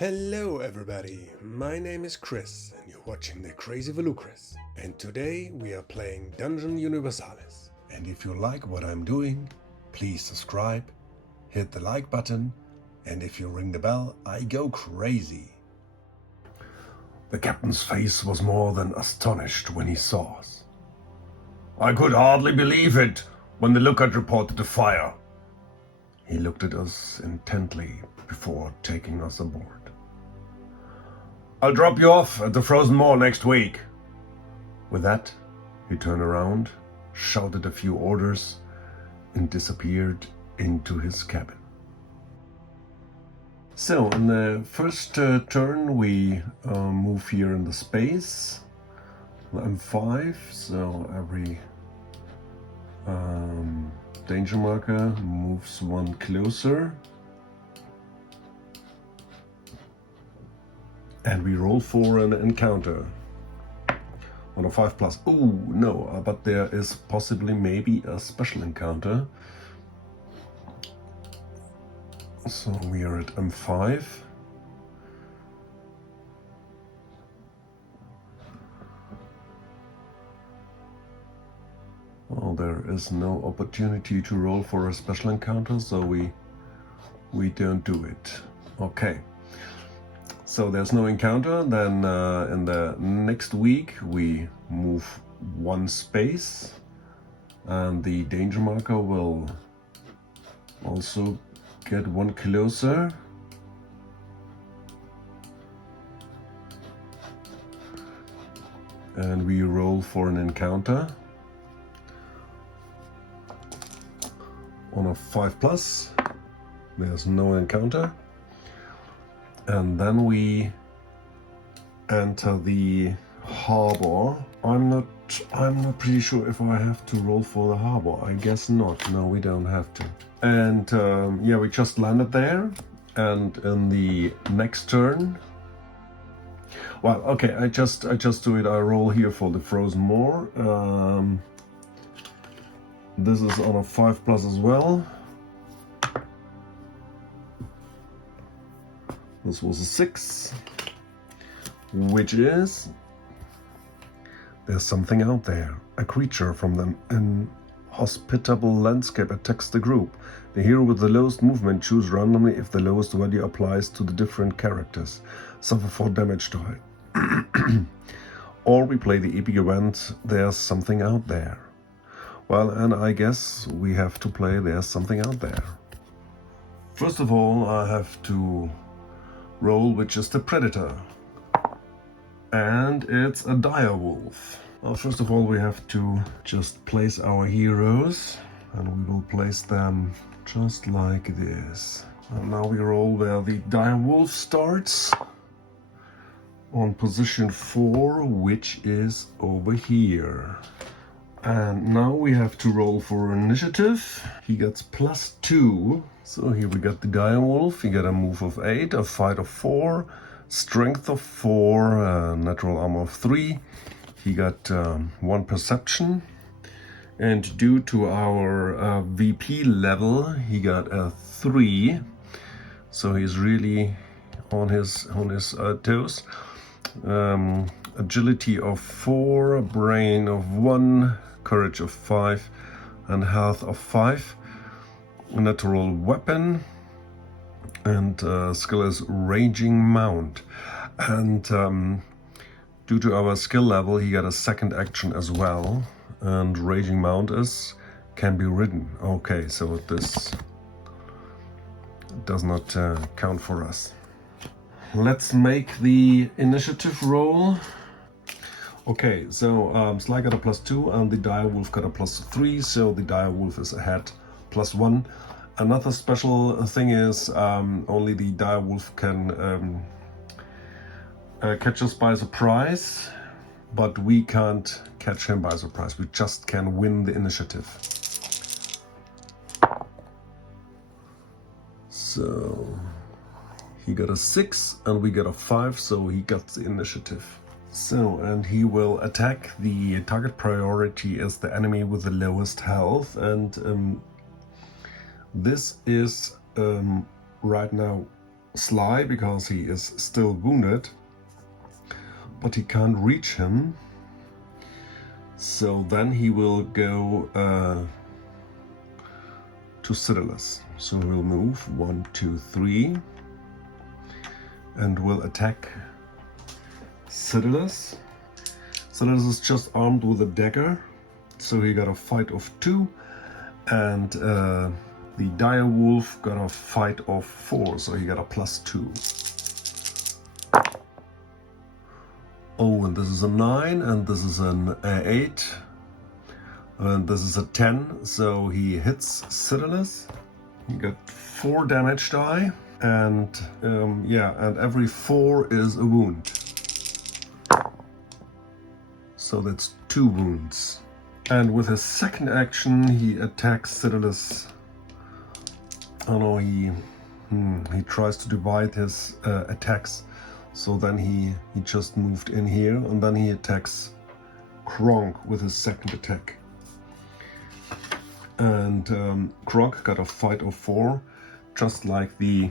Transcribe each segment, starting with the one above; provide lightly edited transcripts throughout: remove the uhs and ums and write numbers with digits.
Hello everybody, my name is Chris and you're watching the Crazy Volucris. And today we are playing Dungeon Universalis. And if you like what I'm doing, please subscribe, hit the like button, and if you ring the bell, I go crazy. The captain's face was more than astonished when he saw us. I could hardly believe it when the lookout reported the fire. He looked at us intently before taking us aboard. I'll drop you off at the frozen moor next week. With that, he turned around, shouted a few orders, and disappeared into his cabin. So, in the first turn, we move here in the space. I'm 5, so every danger marker moves one closer. And we roll for an encounter on a 5+. Oh no, but there is possibly maybe a special encounter. So we are at M5. Well, there is no opportunity to roll for a special encounter, so we don't do it. Okay. So there's no encounter, then in the next week we move one space and the danger marker will also get one closer. And we roll for an encounter on a 5+. There's no encounter. And then we enter the harbor. I'm not pretty sure if I have to roll for the harbor. I guess not. No, we don't have to. And yeah, we just landed there. And in the next turn, well, okay, I just do it. I roll here for the frozen moor. This is on a 5+ as well. This was a 6, which is, there's something out there. A creature from the inhospitable landscape attacks the group. The hero with the lowest movement choose randomly if the lowest value applies to the different characters. Suffer 4 damage to it. Or we play the epic event, There's Something Out There. Well, and I guess we have to play There's Something Out There. First of all, I have to roll, which is the predator, and it's a dire wolf. Well, first of all, we have to just place our heroes, and we will place them just like this. And now we roll where the dire wolf starts, on position 4, which is over here. And now we have to roll for initiative. He gets +2. So here we got the dire wolf. He got a move of 8, a fight of 4, strength of 4, natural armor of 3. He got 1 perception. And due to our VP level, he got a 3. So he's really on his toes. Agility of 4, brain of 1, courage of 5, and health of 5. A natural weapon, and skill is raging mount. And due to our skill level, he got a second action as well. And raging mount can be ridden. Okay, so this does not count for us. Let's make the initiative roll. Okay, so Sly got a +2 and the dire wolf got a +3, so the dire wolf is ahead, +1. Another special thing is only the dire wolf can catch us by surprise, but we can't catch him by surprise. We just can win the initiative. So he got a 6 and we got a 5, so he got the initiative. So, and he will attack. The target priority is the enemy with the lowest health, and this is right now sly because he is still wounded, but he can't reach him. So then he will go to Citadels. So he'll move 1, 2, 3 and will attack Citadels. Citadels is just armed with a dagger, so he got a fight of 2, and the dire wolf got a fight of 4, so he got a +2. Oh, and this is a 9, and this is an 8, and this is a 10, so he hits Citadels. He got 4 damage die, and yeah, and every 4 is a wound. So that's 2 wounds. And with his second action, he attacks Citadels. Oh no, he tries to divide his attacks. So then he just moved in here, and then he attacks Kronk with his second attack. And Kronk got a fight of 4, just like the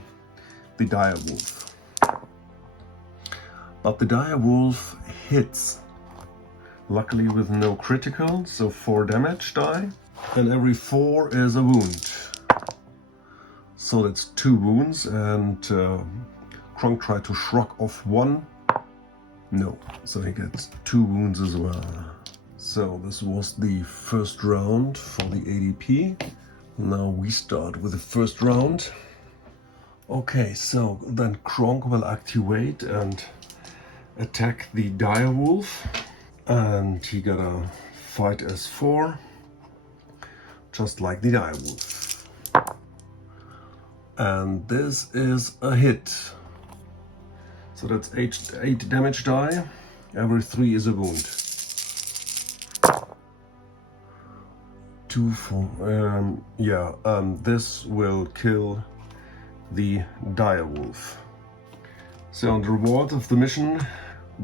dire wolf. But the dire wolf hits, luckily with no critical, so 4 damage die, and every 4 is a wound. So that's 2 wounds, and Kronk tried to shrug off 1. No, so he gets 2 wounds as well. So this was the first round for the ADP. Now we start with the first round. Okay, so then Kronk will activate and attack the dire wolf. And he got a fight as 4, just like the dire wolf. And this is a hit. So that's 8 damage die. Every 3 is a wound. 2, 4. Yeah, this will kill the dire wolf. So on the reward of the mission,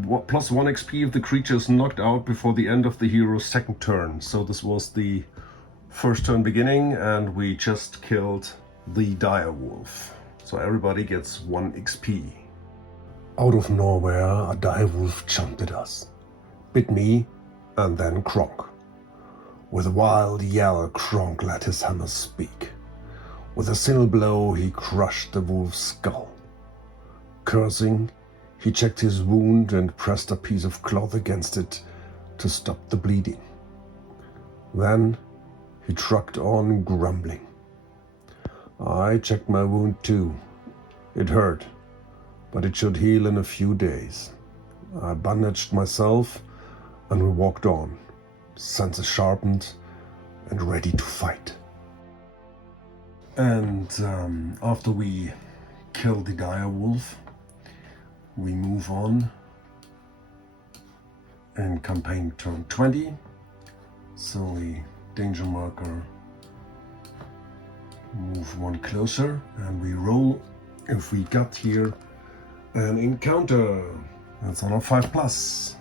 +1 XP if the creature is knocked out before the end of the hero's second turn. So this was the first turn beginning, and we just killed the dire wolf. So everybody gets 1 XP. Out of nowhere, a dire wolf jumped at us, bit me, and then Kronk. With a wild yell, Kronk let his hammer speak. With a single blow, he crushed the wolf's skull. Cursing, he checked his wound and pressed a piece of cloth against it to stop the bleeding. Then he trucked on, grumbling. I checked my wound too. It hurt, but it should heal in a few days. I bandaged myself and we walked on, senses sharpened and ready to fight. And after we kill the dire wolf, we move on in campaign turn 20. So the danger marker move 1 closer, and we roll if we got here an encounter. It's on a 5+.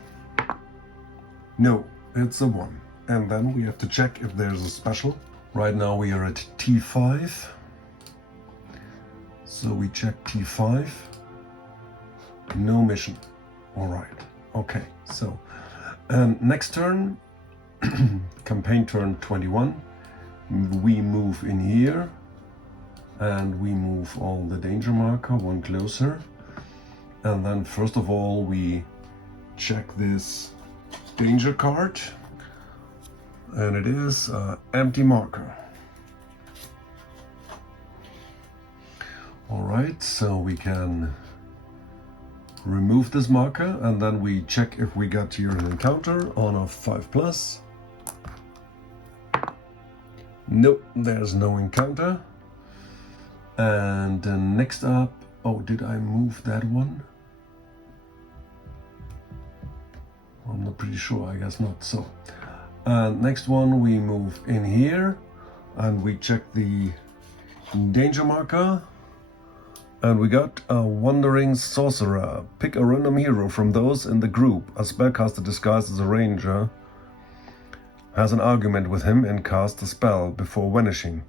No, it's a 1. And then we have to check if there's a special. Right now we are at T5. So we check T5. No mission. All right. Okay. So next turn, campaign turn 21, we move in here, and we move all the danger marker 1 closer. And then first of all, we check this danger card, and it is empty marker. All right. So we can remove this marker, and then we check if we got here an encounter on a 5+. Nope, there's no encounter. And next up, oh, did I move that one? I'm not pretty sure, I guess not. So next one, we move in here and we check the danger marker. And we got a Wandering Sorcerer. Pick a random hero from those in the group. A spellcaster disguised as a ranger has an argument with him and casts the spell before vanishing.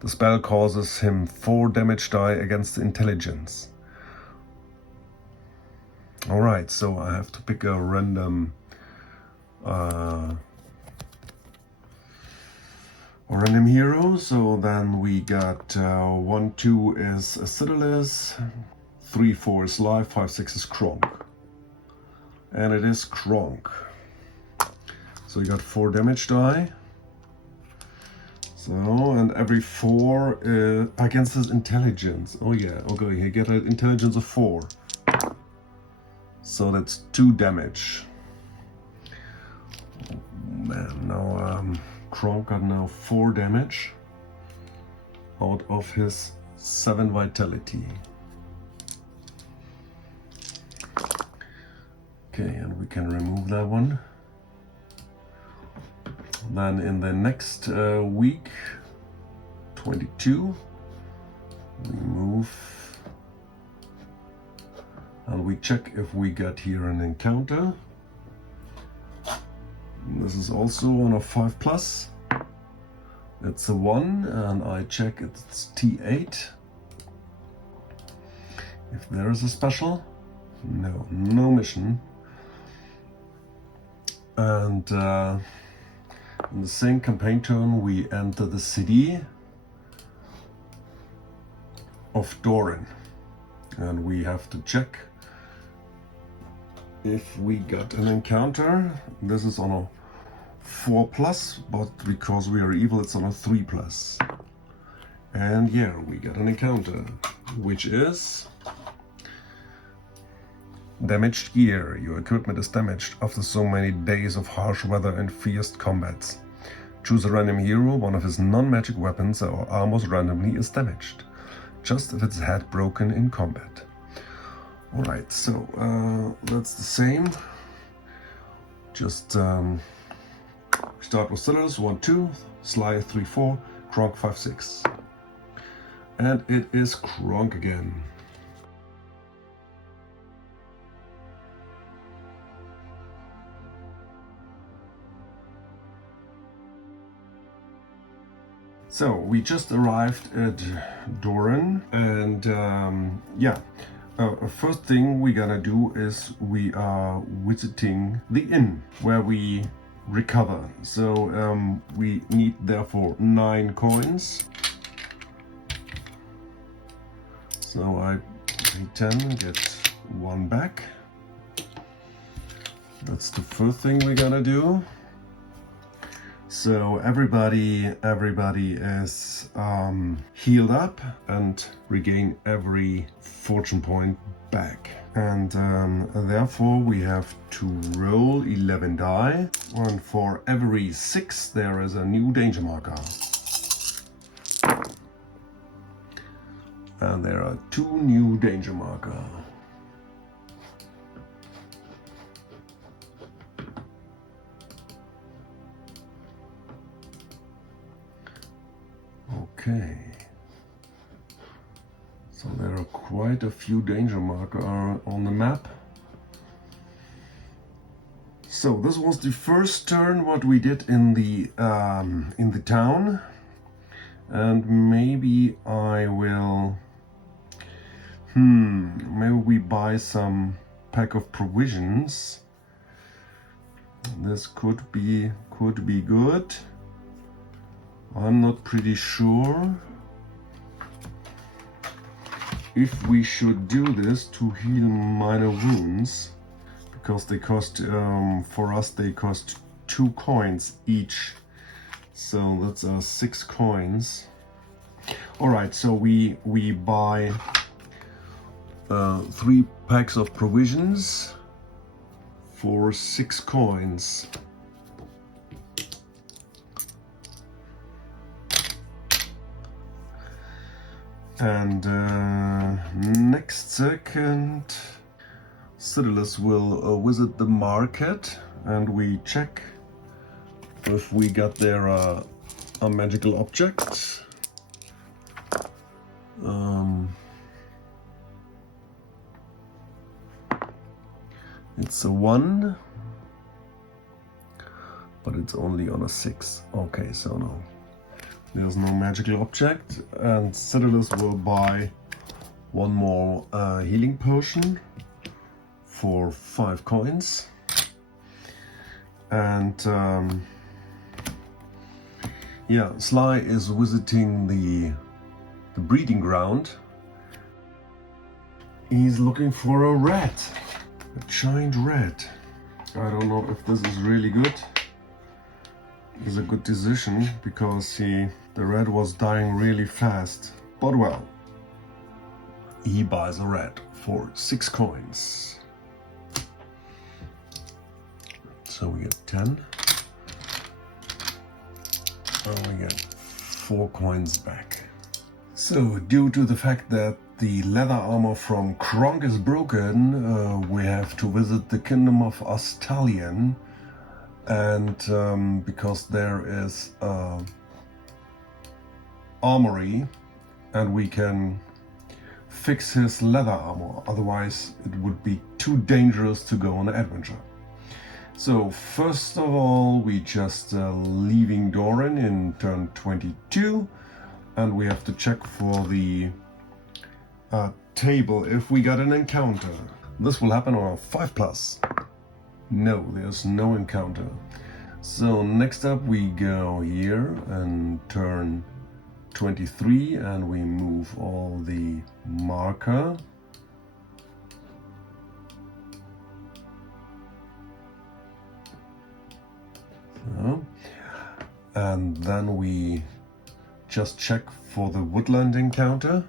The spell causes him 4 damage die against intelligence. Alright, so I have to pick a random hero. So then we got 1, 2 is Universalis, 3, 4 is Life, 5, 6 is Kronk. And it is Kronk. So you got 4 damage die. So, and every 4 against his intelligence. Oh yeah, okay, he get an intelligence of 4. So that's 2 damage. Oh, man, now Kronk got now 4 damage out of his 7 vitality. Okay, and we can remove that one. Then in the next week, 22, we move and we check if we got here an encounter. This is also on a 5+. It's a 1, and I check it's T8. If there is a special, no mission. And in the same campaign turn, we enter the city of Doran, and we have to check if we got an encounter. This is on a 4+, but because we are evil, it's on a 3+. And yeah, we got an encounter, which is damaged gear. Your equipment is damaged after so many days of harsh weather and fierce combats. Choose a random hero. One of his non-magic weapons or armors randomly is damaged, just if it's head broken in combat. Alright, so that's the same. Just start with Universalis, 1, 2, Sly, 3, 4, Kronk, 5, 6. And it is Kronk again. So we just arrived at Doran, and yeah, first thing we're gonna do is we are visiting the inn where we recover. So we need therefore 9 coins. So I pay 10, get 1 back. That's the first thing we're gonna do. So everybody is healed up and regain every fortune point back. And therefore we have to roll 11 die. And for every 6 there is a new danger marker. And there are 2 new danger markers. Okay, so there are quite a few danger markers on the map. So this was the first turn what we did in the town, and maybe I will maybe we buy some pack of provisions. This could be good. I'm not pretty sure if we should do this to heal minor wounds, because they cost, for us they cost 2 coins each. So that's 6 coins. Alright, so we buy 3 packs of provisions for 6 coins. And next second, Universalis will visit the market, and we check if we got there a magical object. It's a 1, but it's only on a 6. Okay, so no. There's no magical object, and Universalis will buy 1 more healing potion for 5 coins. And yeah, Sly is visiting the breeding ground. He's looking for a rat, a giant rat. I don't know if this is really good. It's a good decision because the rat was dying really fast. But well, he buys a rat for 6 coins. So we get 10. And we get 4 coins back. So due to the fact that the leather armor from Kronk is broken, we have to visit the kingdom of Astalion. And because there is a armory and we can fix his leather armor, otherwise it would be too dangerous to go on an adventure. So first of all, we just leaving Doran in turn 22, and we have to check for the table if we got an encounter. This will happen on a 5+. No, there's no encounter. So next up we go here and turn 23 and we move all the marker. So, and then we just check for the woodland encounter,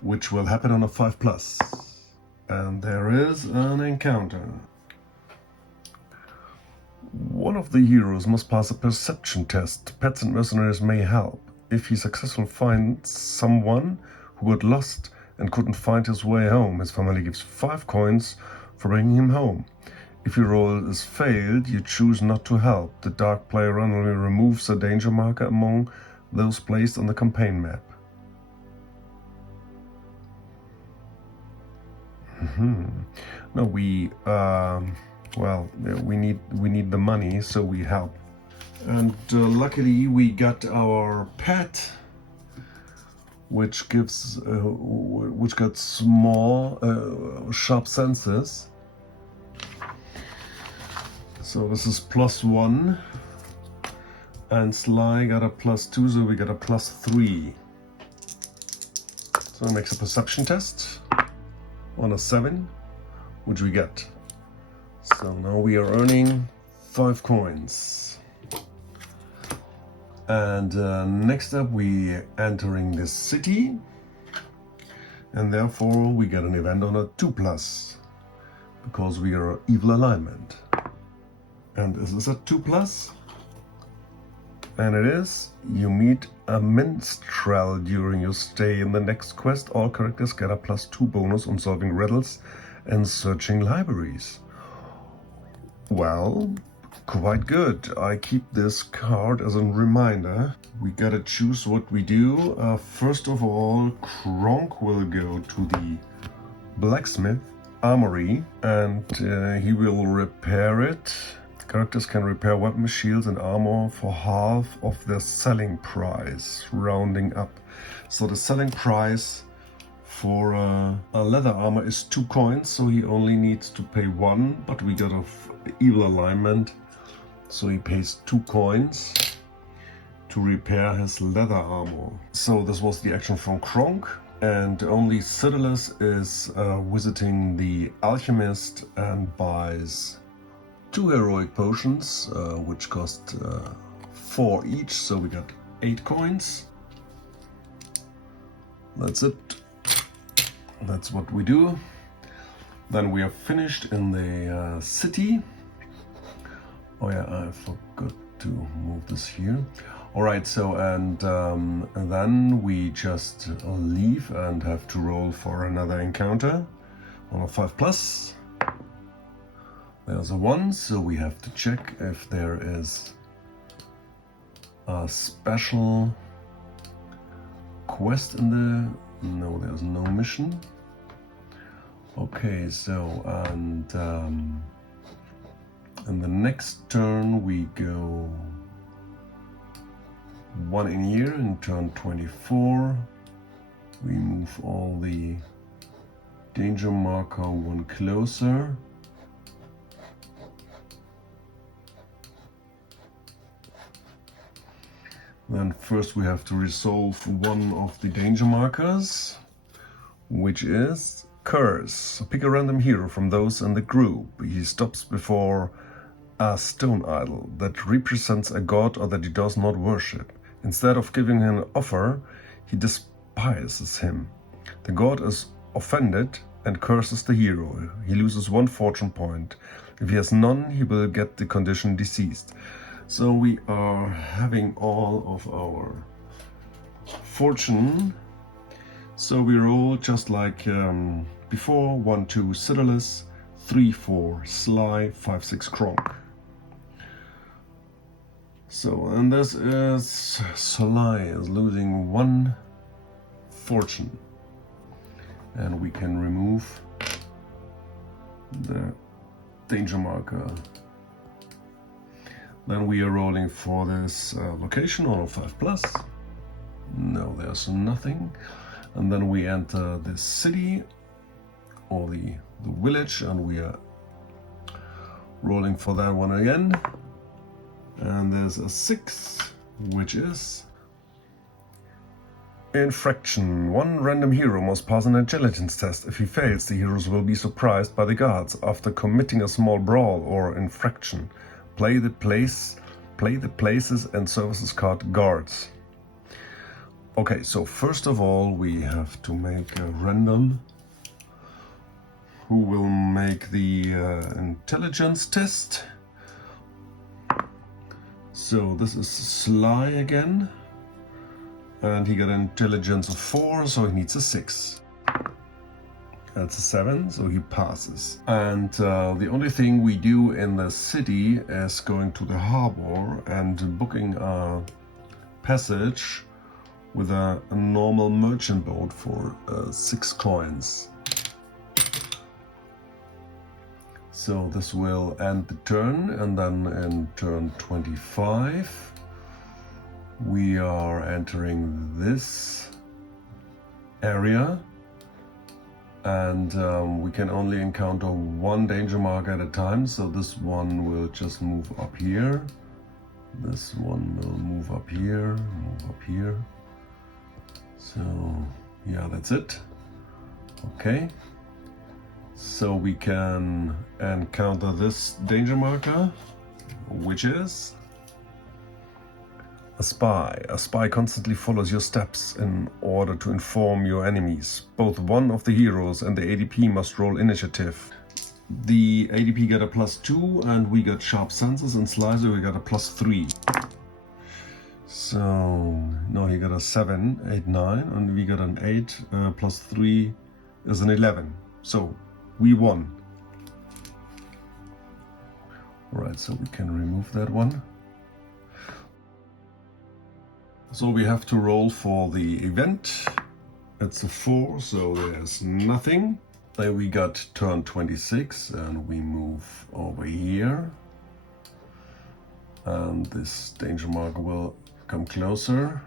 which will happen on a 5+. And there is an encounter. One of the heroes must pass a perception test. Pets and mercenaries may help. If he successfully finds someone who got lost and couldn't find his way home, his family gives 5 coins for bringing him home. If your roll is failed, you choose not to help. The dark player randomly removes a danger marker among those placed on the campaign map. No, we need the money, so we help. And luckily we got our pet, which got small, sharp senses. So this is +1, and Sly got a +2, so we got a +3. So it makes a perception test on a 7, which we get. So now we are earning 5 coins. And next up we entering the city, and therefore we get an event on a 2+, because we are evil alignment. And is this a 2+? And it is. You meet a minstrel during your stay in the next quest. All characters get a +2 bonus on solving riddles and searching libraries. Well, quite good. I keep this card as a reminder. We gotta choose what we do. First of all, Kronk will go to the blacksmith armory and he will repair it. Characters can repair weapons, shields and armor for half of their selling price, rounding up. So the selling price for a leather armor is 2 coins, so he only needs to pay 1, but we got a evil alignment, so he pays 2 coins to repair his leather armor. So this was the action from Kronk, and only Cyrillus is visiting the alchemist and buys 2 heroic potions, which cost 4 each, so we got 8 coins. That's it. That's what we do. Then we are finished in the city. Oh yeah, I forgot to move this here. Alright, so and then we just leave and have to roll for another encounter on a 5+. There's a 1, so we have to check if there is a special quest in the... No, there's no mission. Okay, so and in the next turn we go 1 in here in turn 24. We move all the Danger marker one closer. Then first we have to resolve one of the danger markers, which is curse. So pick a random hero from those in the group. He stops before a stone idol that represents a god or that he does not worship. Instead of giving him an offer, he despises him. The god is offended and curses the hero. He loses 1 fortune point. If he has none, he will get the condition deceased. So we are having all of our fortune. So we roll just like before: 1, 2 Universalis, 3, 4 Sly, 5, 6 Kronk. So, and this is Sly is losing 1 fortune. And we can remove the danger marker. Then we are rolling for this location on 5+. No, there's nothing. And then we enter the city or the village, and we are rolling for that one again. And there's a 6, which is infraction. 1 random hero must pass an intelligence test. If he fails, the heroes will be surprised by the guards after committing a small brawl or infraction. Play the places and services card guards. Okay, so first of all we have to make a random who will make the intelligence test. So this is Sly again, and he got an intelligence of 4, so he needs a 6. That's a 7, so he passes. And the only thing we do in the city is going to the harbor and booking a passage with a normal merchant boat for 6 coins. So this will end the turn, and then in turn 25 we are entering this area, and we can only encounter 1 danger marker at a time. So this one will just move up here, this one will move up here, move up here. So yeah, that's it. Okay, so we can encounter this danger marker, which is a spy. A spy constantly follows your steps in order to inform your enemies. Both one of the heroes and the ADP must roll initiative. The ADP got a +2, and we got sharp senses, and Slicer we got a +3. So no, he got a 7, 8, 9, and we got an 8 +3 is an 11. So we won. Alright, so we can remove that one. So we have to roll for the event. It's a 4, so there's nothing. Then we got turn 26, and we move over here. And this danger marker will come closer.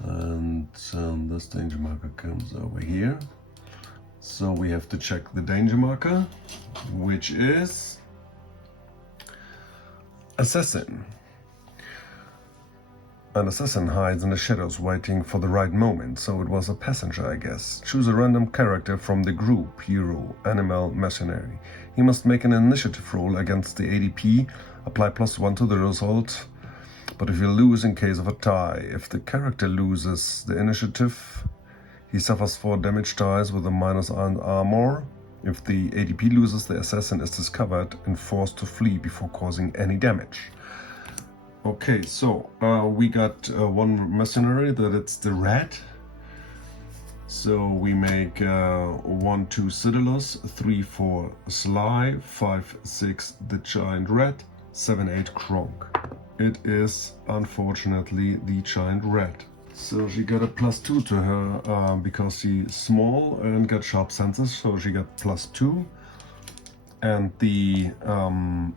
And this danger marker comes over here. So we have to check the danger marker, which is Assassin. An assassin hides in the shadows waiting for the right moment, so it was a passenger, I guess. Choose a random character from the group: hero, animal, mercenary. He must make an initiative roll against the ADP, apply +1 to the result, but if you lose in case of a tie. If the character loses the initiative, he suffers 4 damage dice with a -1 armor. If the ADP loses, the assassin is discovered and forced to flee before causing any damage. Okay, so we got 1 mercenary, that it's the red. So we make 1, 2 Universalis, 3, 4 Sly, 5, 6 the giant red, 7, 8 Kronk. It is unfortunately the giant red. So she got a +2 to her because she's small and got sharp senses, so she got +2. And the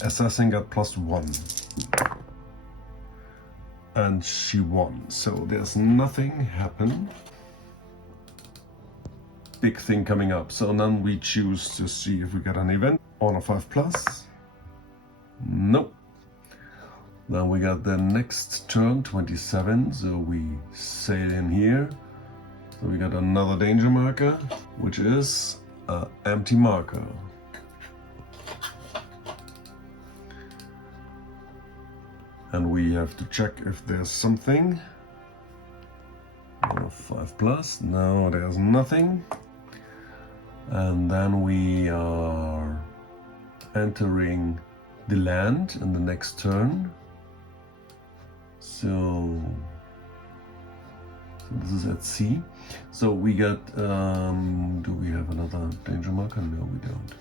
assassin got +1. And she won. So there's nothing happened big thing coming up. So then we choose to see if we get an event on a 5+. Nope. Then we got the next turn, 27, so we sail in here. So we got another danger marker, which is an empty marker. And we have to check if there's something. 5+, no, there's nothing. And then we are entering the land in the next turn. So this is at sea. So we got, do we have another danger marker? No, we don't.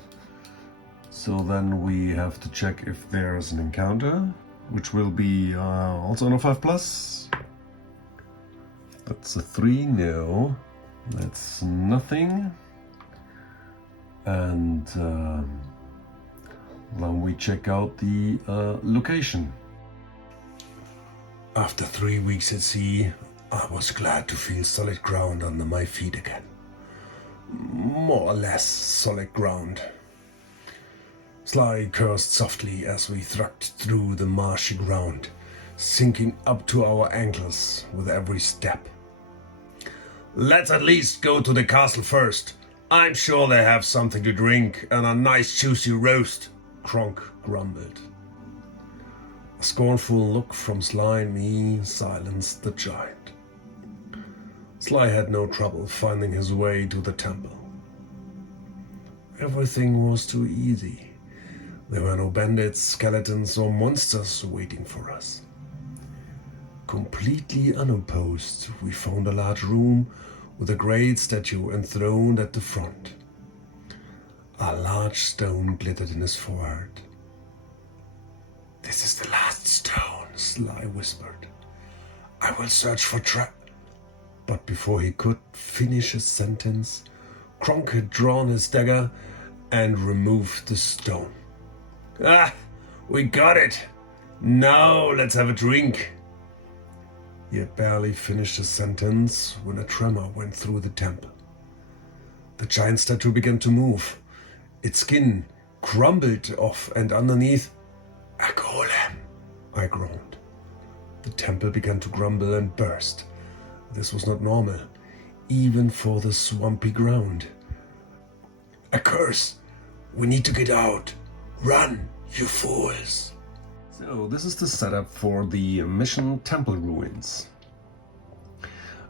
So then we have to check if there's an encounter, which will be also on a 5+. That's a 3, no, that's nothing. And then we check out the location. After 3 weeks at sea, I was glad to feel solid ground under my feet again. More or less solid ground. Sly cursed softly as we thrucked through the marshy ground, sinking up to our ankles with every step. "Let's at least go to the castle first. I'm sure they have something to drink and a nice juicy roast," Kronk grumbled. A scornful look from Sly and me silenced the giant. Sly had no trouble finding his way to the temple. Everything was too easy. There were no bandits, skeletons, or monsters waiting for us. Completely unopposed, we found a large room with a great statue enthroned at the front. A large stone glittered in his forehead. "This is the last stone," Sly whispered. "I will search for But before he could finish his sentence, Kronk had drawn his dagger and removed the stone. "Ah, we got it! Now let's have a drink." He had barely finished his sentence when a tremor went through the temple. The giant statue began to move. Its skin crumbled off, and underneath, "A golem," I groaned. The temple began to grumble and burst. This was not normal, even for the swampy ground. "A curse! We need to get out! Run, you fools!" So this is the setup for the mission Temple Ruins.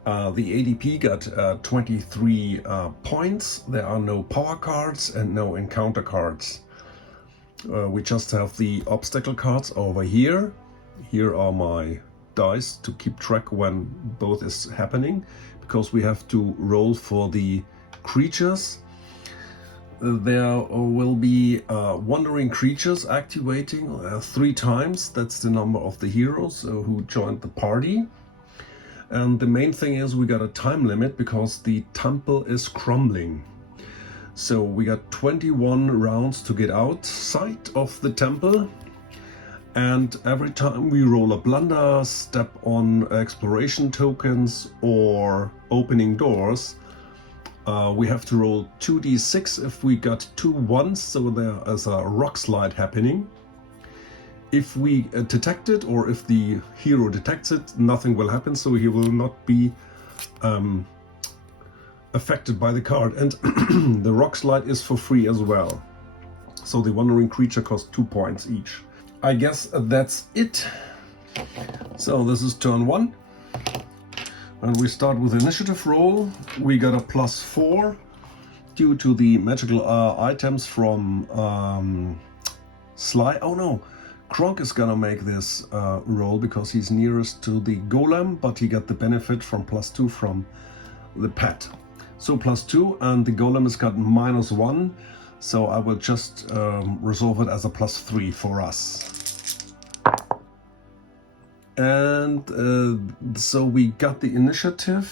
The ADP got 23 points. There are no power cards and no encounter cards. We just have the obstacle cards over here. Here are my dice to keep track when both is happening, because we have to roll for the creatures. There will be wandering creatures activating 3 times. That's the number of the heroes who joined the party. And the main thing is we got a time limit because the temple is crumbling. So we got 21 rounds to get outside of the temple. And every time we roll a blunder, step on exploration tokens or opening doors, we have to roll 2d6 if we got 2 1s, so there is a rock slide happening. If we detect it, or if the hero detects it, nothing will happen, so he will not be affected by the card. And the rock slide is for free as well. So the wandering creature costs 2 points each. I guess that's it. So this is turn 1. And we start with initiative roll. We got a +4 due to the magical items from Sly. Oh no, Kronk is gonna make this roll because he's nearest to the golem, but he got the benefit from +2 from the pet. So +2, and the golem has got -1. So I will just resolve it as a +3 for us. And so we got the initiative,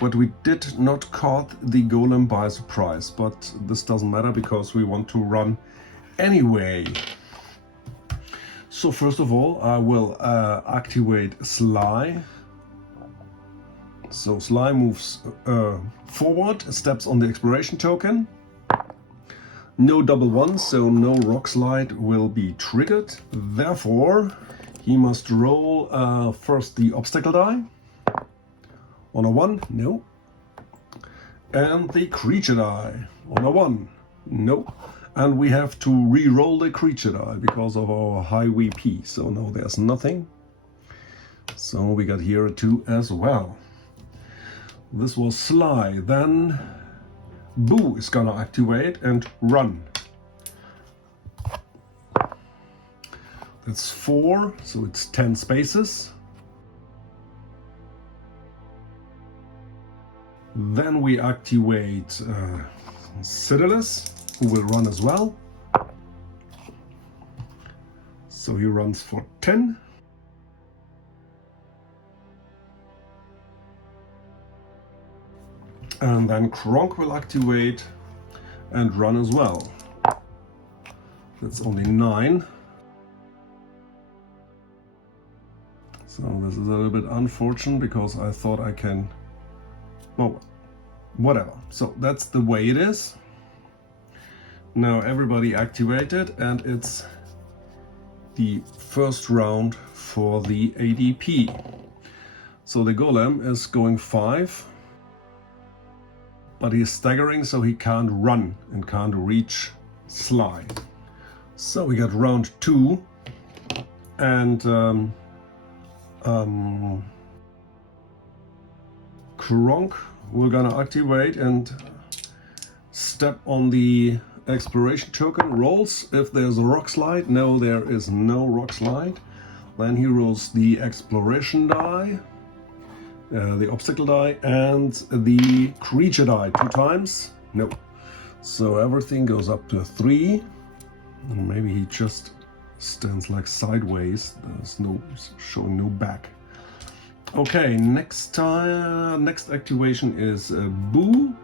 but we did not caught the golem by surprise. But this doesn't matter because we want to run anyway. So first of all, I will activate Sly. So Sly moves forward, steps on the exploration token. No double one, so no rock slide will be triggered. Therefore, he must roll first the obstacle die. On a 1, no. And the creature die. On a 1, no. And we have to re-roll the creature die because of our high VP. So no, there's nothing. So we got here a 2 as well. This was Sly. Then Boo is gonna activate and run. That's 4, so it's 10 spaces. Then we activate Universalis, who will run as well. So he runs for 10. And then Kronk will activate and run as well. That's only 9. So this is a little bit unfortunate because I thought I can, well, whatever. So that's the way it is. Now everybody activated and it's the first round for the ADP. So the golem is going 5. But he's staggering, so he can't run and can't reach Sly. So we got round 2, and Kronk, we're gonna activate and step on the exploration token. Rolls if there's a rock slide. No, there is no rock slide. Then he rolls the exploration die. The obstacle die and the creature die 2 times. No. So everything goes up to a 3. And maybe he just stands like sideways. There's no showing no back. Okay, next activation is Boo,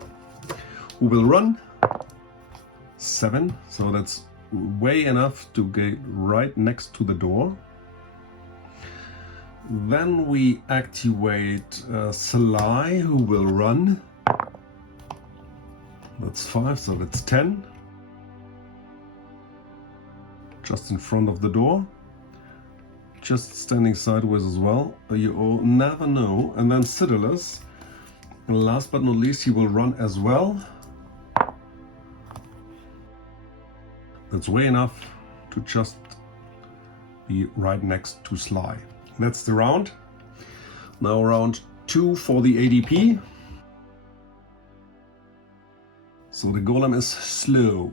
who will run 7. So that's way enough to get right next to the door. Then we activate Sly, who will run. That's 5, so that's 10. Just in front of the door. Just standing sideways as well. You all never know. And then Universalis. Last but not least, he will run as well. That's way enough to just be right next to Sly. That's the round. Now round 2 for the ADP. So the golem is slow.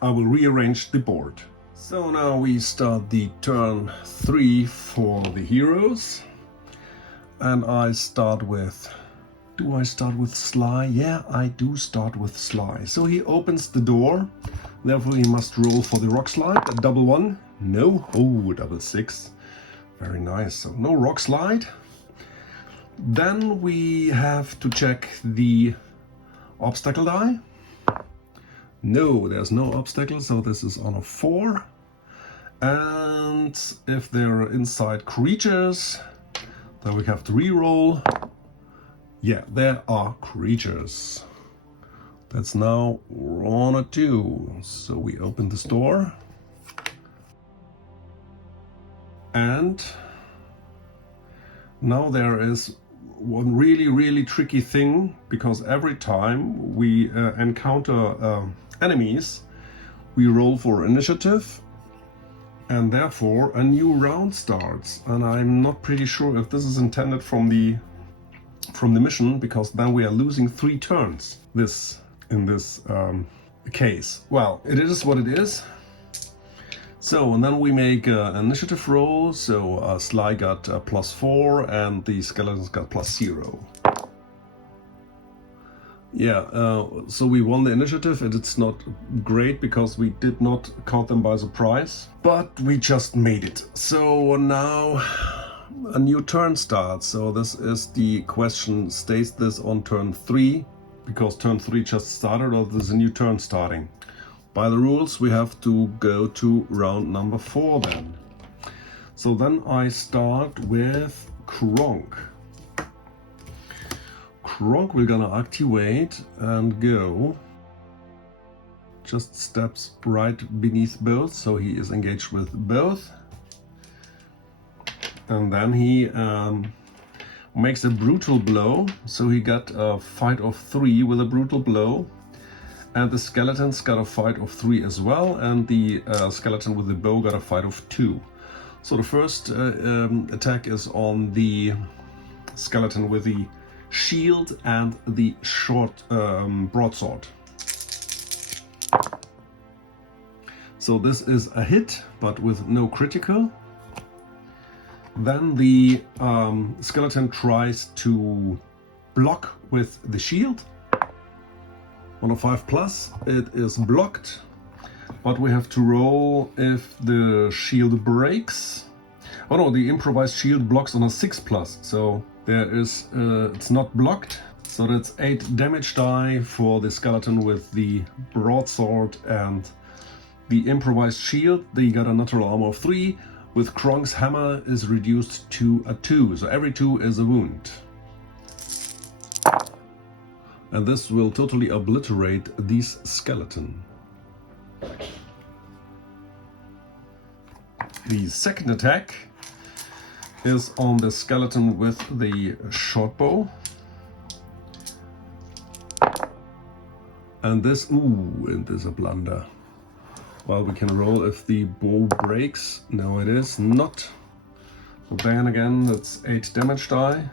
I will rearrange the board. So now we start the turn 3 for the heroes. And I start with... Do I start with Sly? Yeah, I do start with Sly. So he opens the door. Therefore he must roll for the rock slide. A double 1. No. Oh, double 6. Very nice. So no rock slide. Then we have to check the obstacle die. No, there's no obstacle, so this is on a 4. And if there are inside creatures, then we have to re-roll. Yeah, there are creatures. That's now on a 2. So we open this door. And now there is one really tricky thing, because every time we encounter enemies, we roll for initiative, and therefore a new round starts. And I'm not pretty sure if this is intended from the mission, because then we are losing 3 turns in this case. Well, it is what it is. So, and then we make an initiative roll. So Sly got +4 and the skeletons got +0. Yeah, so we won the initiative, and it's not great because we did not caught them by surprise, but we just made it. So now a new turn starts. So this is the question, stays this on turn 3, because turn 3 just started, or there's a new turn starting? By the rules, we have to go to round number 4 then. So then I start with Kronk. Kronk we're gonna activate and go. Just steps right beneath both, so he is engaged with both. And then he makes a brutal blow, so he got a fight of 3 with a brutal blow. And the skeleton's got a fight of 3 as well, and the skeleton with the bow got a fight of 2. So the first attack is on the skeleton with the shield and the short broadsword. So this is a hit, but with no critical. Then the skeleton tries to block with the shield. On a 5+, it is blocked, but we have to roll if the shield breaks. Oh no, the improvised shield blocks on a 6+, so there is it's not blocked. So that's 8 damage die for the skeleton with the broadsword and the improvised shield. They got a natural armor of 3. With Kronk's hammer is reduced to a 2, so every 2 is a wound. And this will totally obliterate this skeleton. The second attack is on the skeleton with the short bow. And this, and this is a blunder. Well, we can roll if the bow breaks. No, it is not. But then again, that's 8 damage die.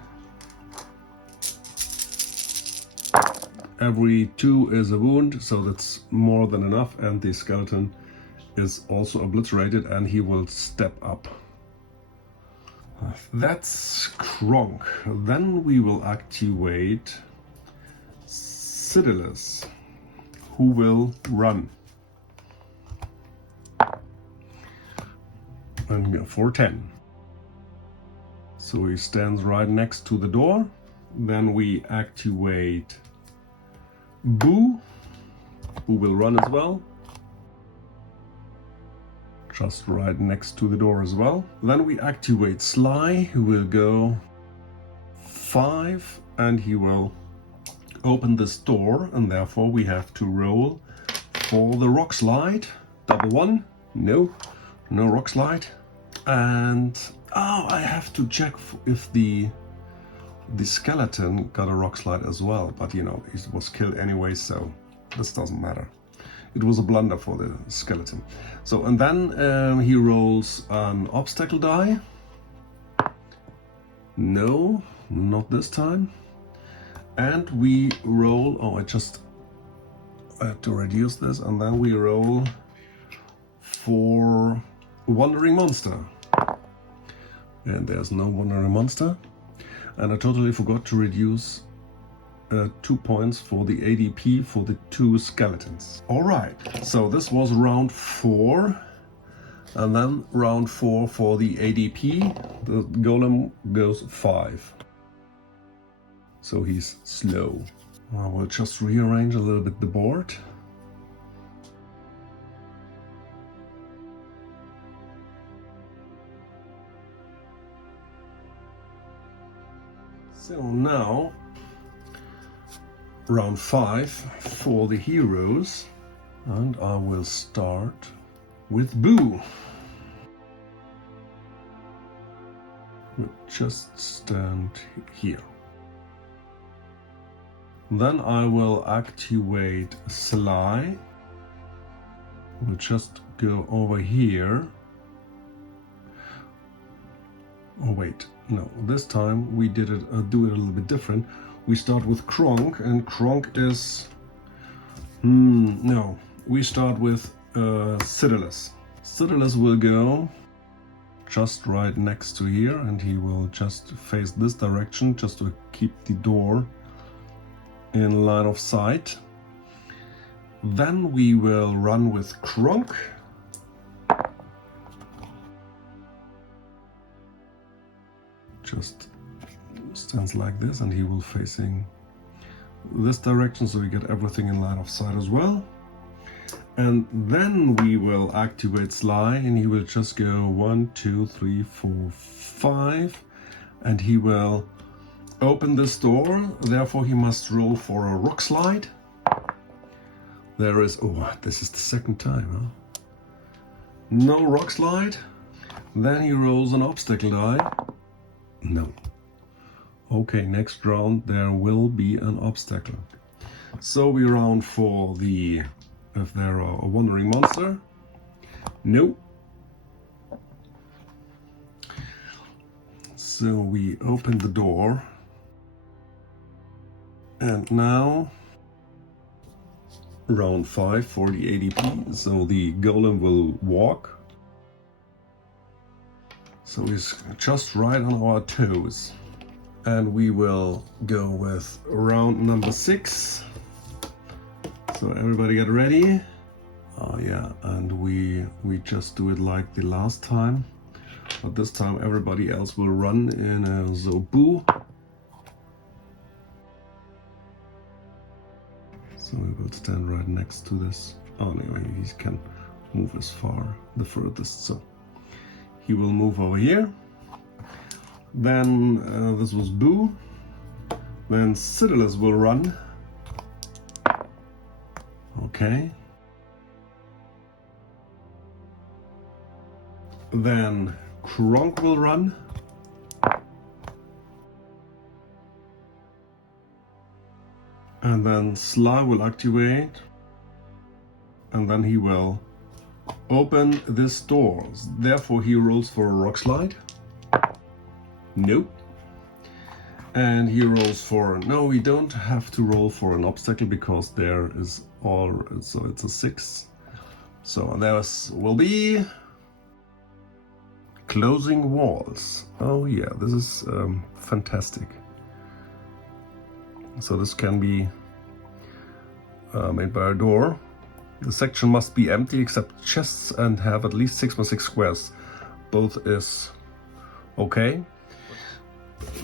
Every 2 is a wound, so that's more than enough, and the skeleton is also obliterated and he will step up. That's Kronk. Then we will activate Universalis, who will run. And go for 10. So he stands right next to the door. Then we activate Boo, who will run as well. Just right next to the door as well. Then we activate Sly, who will go 5, and he will open this door, and therefore we have to roll for the rock slide. Double 1, no rock slide. And I have to check if the skeleton got a rock slide as well, but you know, he was killed anyway, so this doesn't matter. It was a blunder for the skeleton. So, and then he rolls an obstacle die. No, not this time. And we roll, I have to reduce this, and then we roll for Wandering Monster. And there's no Wandering Monster. And I totally forgot to reduce 2 points for the ADP for the 2 skeletons. Alright, so this was round 4. And then round 4 for the ADP. The golem goes 5. So he's slow. I will just rearrange a little bit the board. So now, round 5 for the heroes, and I will start with Boo. We'll just stand here. Then I will activate Sly. We'll just go over here. Oh wait, no, this time we do it a little bit different. We start with Kronk, and Kronk is... no, we start with Universalis. Universalis will go just right next to here, and he will just face this direction just to keep the door in line of sight. Then we will run with Kronk. Just stands like this, and he will facing this direction, so we get everything in line of sight as well. And then we will activate Sly, and he will just go 1, 2, 3, 4, 5, and he will open this door, therefore he must roll for a rock slide. There is, oh, this is the second time, huh? No rock slide. Then he rolls an obstacle die. No. Okay, next round there will be an obstacle. So we round for the, if there are a wandering monster. No. So we open the door. And now round 5 for the ADP. So the golem will walk. So he's just right on our toes. And we will go with round number 6. So everybody get ready. Oh yeah, and we just do it like the last time. But this time everybody else will run in a Zobu. So we will stand right next to this. Oh no, he can move as far, the furthest. So he will move over here. Then this was Boo. Then Citadus will run. Okay. Then Kronk will run. And then Sly will activate. And then he will open this door. Therefore he rolls for a rock slide. Nope. And he rolls for, no, we don't have to roll for an obstacle because there is all, so it's a 6. So there will be closing walls. Oh yeah, this is fantastic. So this can be made by a door. The section must be empty except chests and have at least 6x6 squares. Both is okay.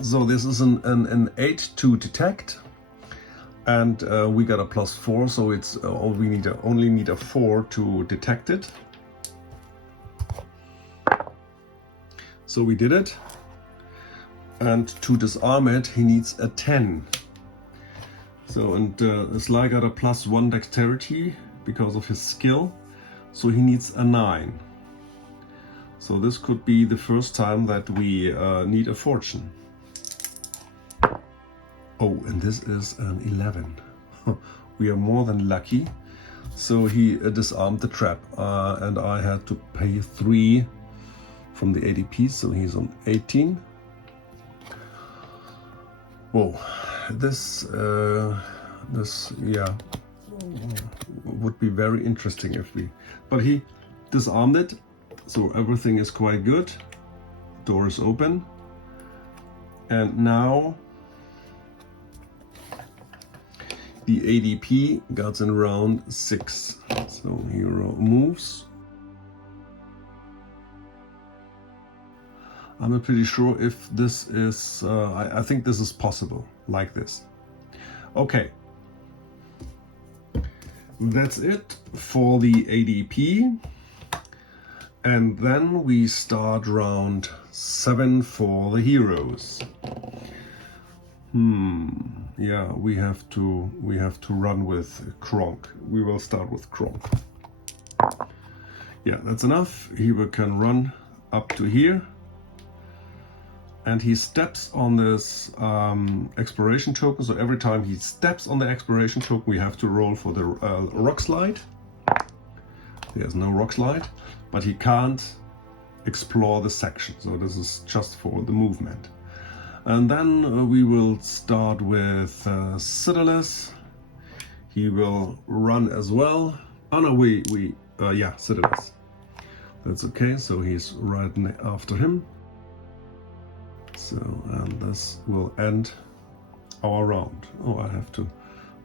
So this is an 8 to detect, and we got a +4, so it's only need a 4 to detect it. So we did it, and to disarm it he needs a 10. So and Sly got a +1 dexterity because of his skill, so he needs a 9. So this could be the first time that we need a fortune. Oh, and this is an 11. We are more than lucky. So he disarmed the trap, and I had to pay 3 from the ADP, so he's on 18. Whoa, this yeah would be very interesting if we, but he disarmed it, so everything is quite good. Door is open, and now the ADP got in round 6, so he moves. I'm not pretty sure if this is, I think this is possible, like this. Okay. That's it for the ADP. And then we start round 7 for the heroes. Yeah, we have to run with Kronk. We will start with Kronk. Yeah, that's enough. He can run up to here. And he steps on this exploration token. So every time he steps on the exploration token, we have to roll for the rock slide. There's no rock slide, but he can't explore the section. So this is just for the movement. And then we will start with Citadus. He will run as well. Oh no, yeah, Citadus. That's okay. So he's right after him. So, and this will end our round. Oh, I have to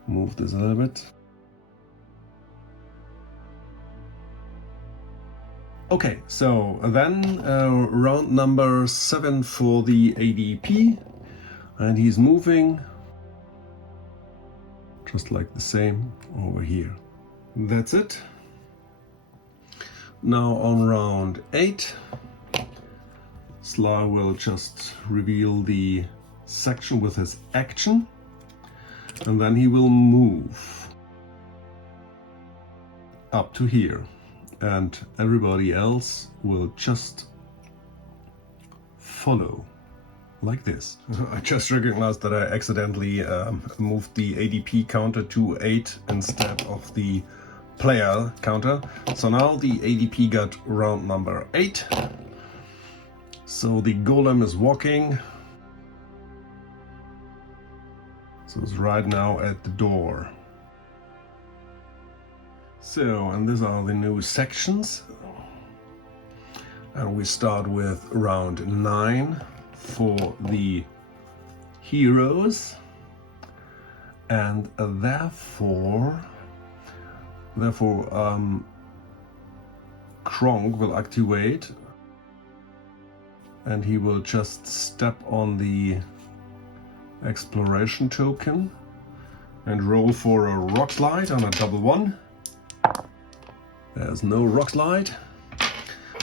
move this a little bit. Okay, so then round number 7 for the ADP, and he's moving just like the same over here. That's it. Now on round 8, Sly will just reveal the section with his action, and then he will move up to here, and everybody else will just follow like this. I just recognized that I accidentally moved the ADP counter to 8 instead of the player counter. So now the ADP got round number 8. So the golem is walking. So it's right now at the door. So, and these are the new sections. And we start with round 9 for the heroes. And therefore Kronk will activate, and he will just step on the exploration token and roll for a rock slide on a double 1. There's no rock slide.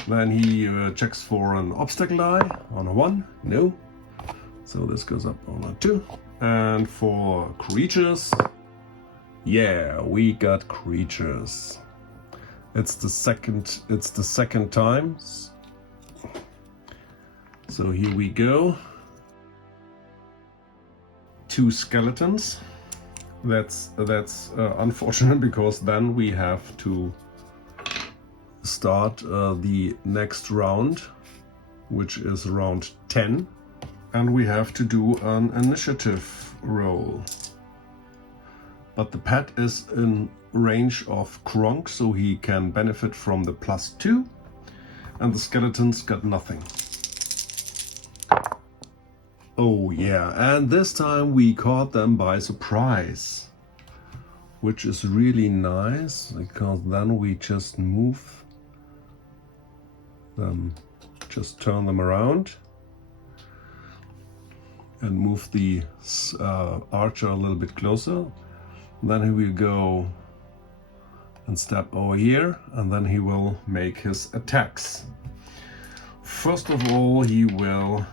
Then he checks for an obstacle eye on a 1. No. So this goes up on a 2. And for creatures, yeah, we got creatures. It's the second time. So here we go. 2 skeletons. That's unfortunate, because then we have to start the next round, which is round 10, and we have to do an initiative roll. But the pet is in range of Kronk, so he can benefit from the +2, and the skeletons got nothing. Oh yeah, and this time we caught them by surprise, which is really nice, because then we just move them, just turn them around and move the archer a little bit closer. Then he will go and step over here, and then he will make his attacks. First of all, he will...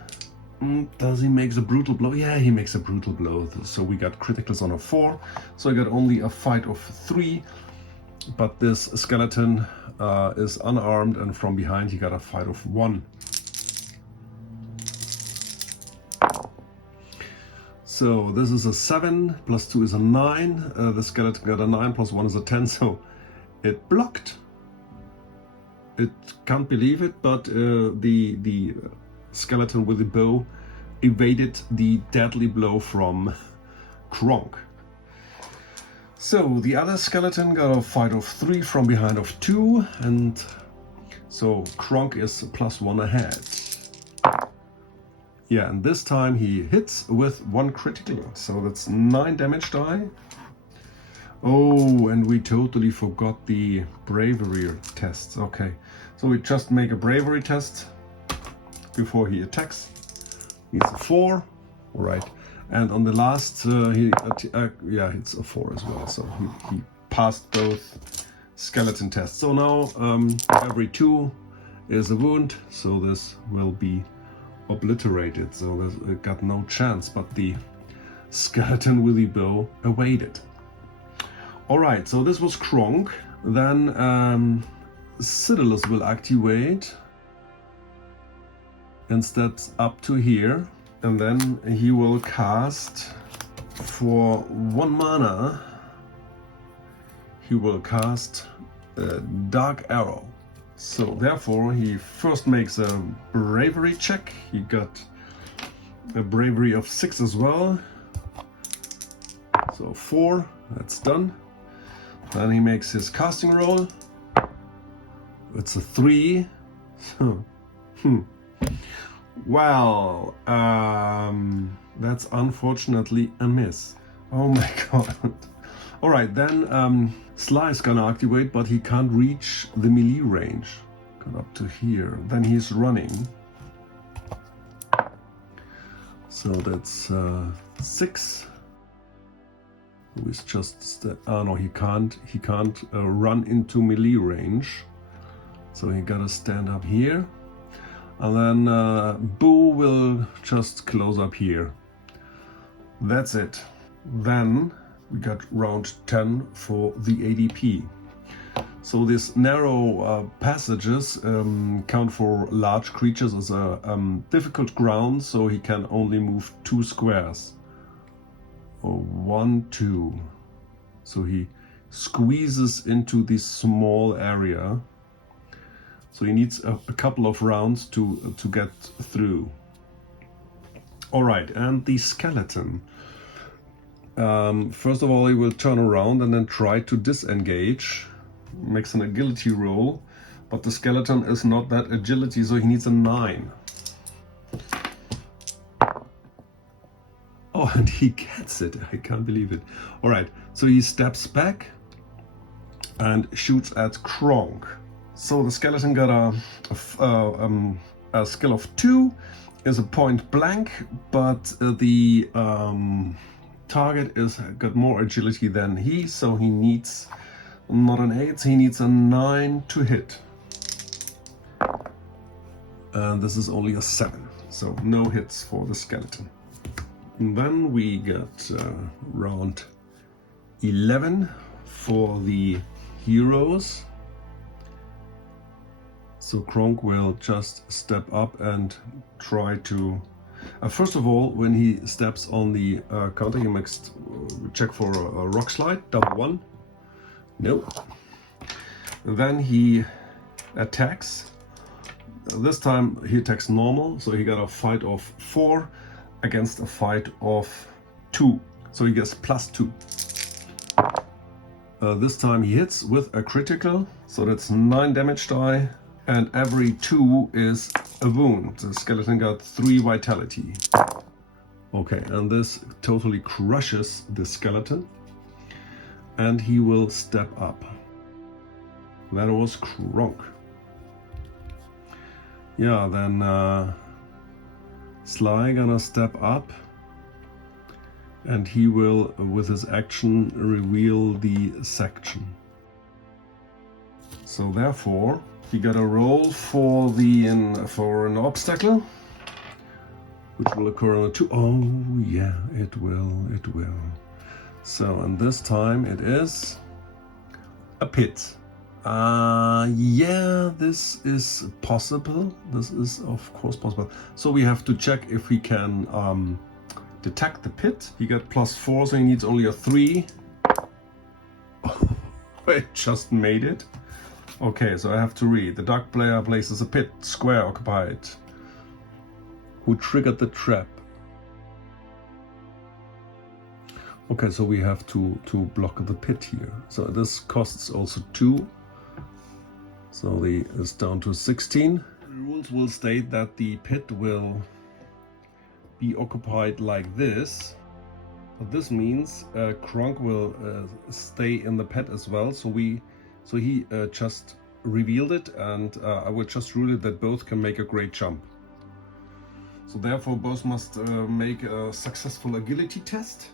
does he make a brutal blow? Yeah, he makes a brutal blow. So we got criticals on a 4. So I got only a fight of 3. But this skeleton is unarmed, and from behind he got a fight of 1. So this is a 7, +2 is a 9. The skeleton got a 9, +1 is a 10, so it blocked. It can't believe it, but the skeleton with the bow evaded the deadly blow from Kronk. So the other skeleton got a fight of 3 from behind of 2, and so Kronk is +1 ahead. Yeah, and this time he hits with 1 critical, so that's 9 damage die. Oh, and we totally forgot the bravery tests. Okay, so we just make a bravery test before he attacks. He's a 4, all right. And on the last, yeah, it's a 4 as well. So he passed both skeleton tests. So now every 2 is a wound. So this will be obliterated. So it got no chance. But the skeleton with the bow evaded. All right. So this was Kronk. Then Citadus will activate and steps up to here. And then he will cast, for 1 mana, he will cast a Dark Arrow. So therefore he first makes a bravery check. He got a bravery of 6 as well. So 4, that's done. Then he makes his casting roll. It's a 3. Well, that's unfortunately a miss. Oh my god. Alright, then Sly is gonna activate, but he can't reach the melee range. Got up to here. Then he's running. So that's 6. He's just... oh no, he can't run into melee range. So he gotta stand up here. And then Boo will just close up here That's it. Then we got round 10 for the ADP. So these narrow passages count for large creatures as a difficult ground, so he can only move 2 squares. Or 1, 2. So he squeezes into this small area. So he needs a couple of rounds to get through. All right, and the skeleton. First of all, he will turn around and then try to disengage. Makes an agility roll, but the skeleton is not that agility, so he needs a 9. Oh, and he gets it. I can't believe it. All right, so he steps back and shoots at Kronk. So the skeleton got a skill of 2, is a point blank, but the target is got more agility than he, so he needs not an 8, he needs a 9 to hit. And this is only a 7, so no hits for the skeleton. And then we got round 11 for the heroes. So Kronk will just step up and try to... first of all, when he steps on the counter, he makes check for a rock slide, double 1. Nope. Then he attacks. This time he attacks normal, so he got a fight of 4 against a fight of 2. So he gets +2. This time he hits with a critical, so that's 9 damage die, and every 2 is a wound. The skeleton got 3 vitality. Okay, and this totally crushes the skeleton. And he will step up. That was Kronk. Yeah, then Sly gonna step up, and he will, with his action, reveal the section. So therefore, he got a roll for an obstacle, which will occur on a 2. Oh yeah, it will. So, and this time it is a pit. Yeah, this is possible. This is of course possible. So we have to check if we can detect the pit. He got +4, so he needs only a 3. It just made it. Okay, so I have to read. The dark player places a pit, square occupied. Who triggered the trap? Okay, so we have to block the pit here. So this costs also 2. So it's down to 16. The rules will state that the pit will be occupied like this. But this means Kronk will stay in the pit as well. So he just revealed it, and I would just rule it that both can make a great jump. So therefore both must make a successful agility test.